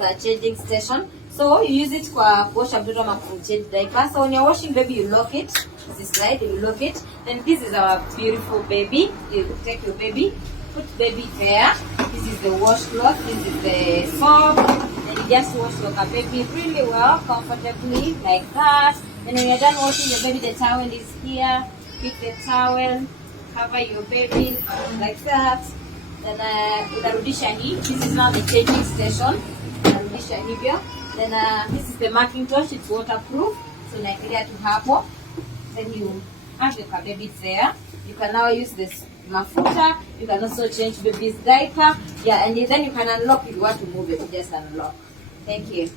a changing station. So you use it kwa kuosha mtoto ama kumchange diaper. So when you're washing baby, you lock it. This slide, you lock it. Then this is our beautiful baby. You take your baby, put baby there. This is the washcloth. This is the soap. And you just wash your baby really well, comfortably, like that. And when you're done washing your baby, the towel is here. Pick the towel, cover your baby like that. Then utarudisha hii. This is now the changing station. Utarudisha hivyo. Then this is the Macintosh. It's waterproof. So unaekelea tu hapo. Then you have your baby there. You can now use this mafuta. You can also change baby's diaper. Yeah, and then you can unlock if you want to move it. Just unlock. Thank you.